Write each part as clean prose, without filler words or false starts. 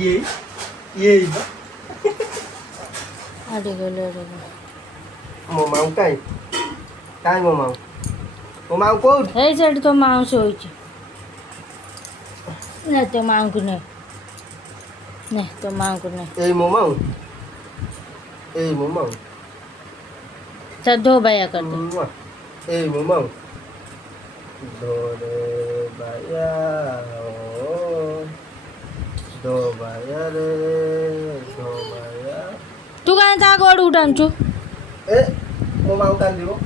ये अरे गले मो माउ काई मो माउ को हे सेठ तो माउ शोइछ ने तो माउ को ने तो माउ को ने ए मो माउ चल दो भैया कर दे ए मो माउ दो रे बाया दो बाया रे दो बाया तू काय ता गोड उठांचू ए मो माउ कान दिबो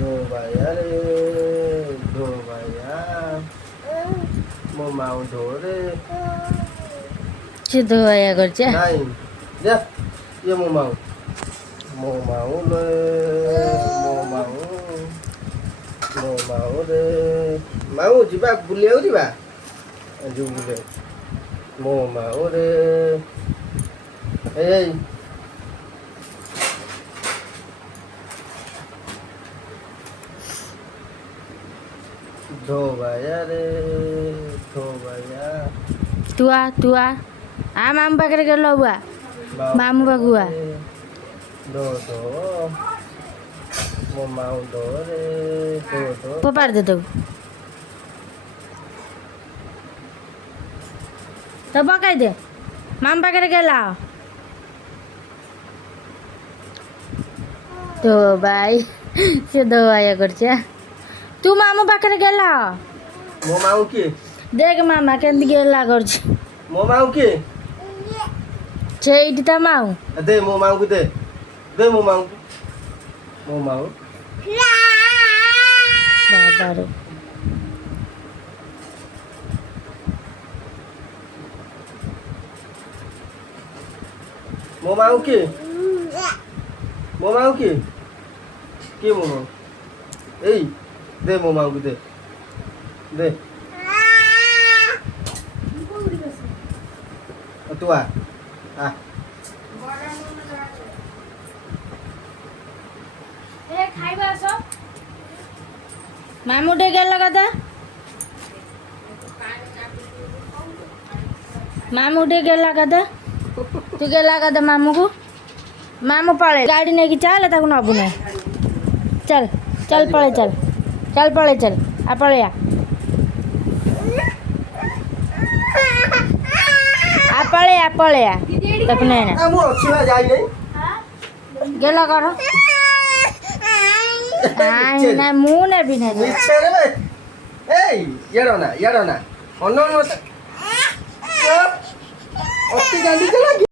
दो बाया रे दो बाया मो माउ दो रे सिद्धो भैया कर छे नहीं जा ये मो माउ ले मो माउ रे माउ जिबा बुलियाउ जिबा जो बुले मो माउ रे ए दो बाया रे दो बाया तू आ मामू पाखरे गेलो बुआ मामू पाखुआ दो दो मो माउ दो रे दो पपार दे दो तो पकाई दे मामू पाखरे गेला तो भाई से दो आया कर छे तू मामू पाखरे गेला मो माउ की देख मामा केंद गेला कर छे मो माउ की छे इटी ता माऊ दे मो माउ को दे मो माउ बाबा रे मो माउ की मो माउ की मो माउ ए दे मो माउ को दे तू आ ए खाइबा सो मामू डे गेला कदा मामू डे गेला कदा तू गेला कदा मामू को मामू पळे गाड़ी नहीं की चल ताको नबु नहीं चल पळे चल आ पळे आ पळे तक नहीं ना मो छिवा जाई नहीं गेला करो ना मुँह ने भी नहीं नीचे रे ए येडो ना अन्नो अत्ती गांडी चला